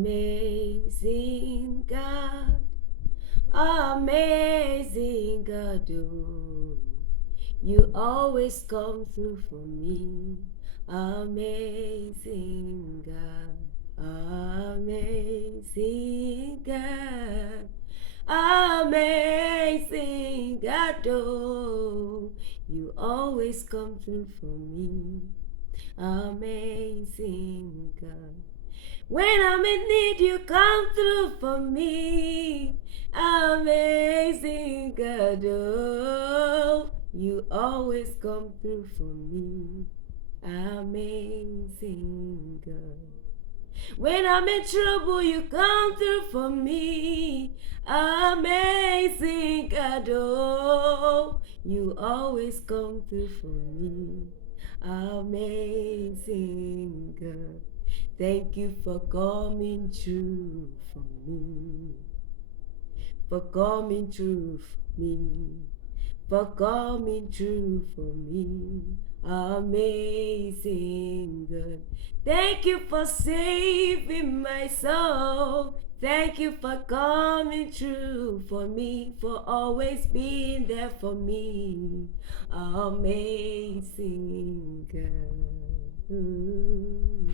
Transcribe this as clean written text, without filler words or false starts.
Amazing God, amazing God, oh, you always come through for me. Amazing God, amazing God, amazing God, oh, you always come through for me. Amazing God. When I'm in need, you come through for me. Amazing God, oh, you always come through for me. Amazing God. When I'm in trouble, you come through for me. Amazing God, oh, you always come through for me. Amazing God. Thank you for coming true for me. For coming true for me. For coming true for me. Amazing God. Thank you for saving my soul. Thank you for coming true for me, for always being there for me. Amazing God. Ooh.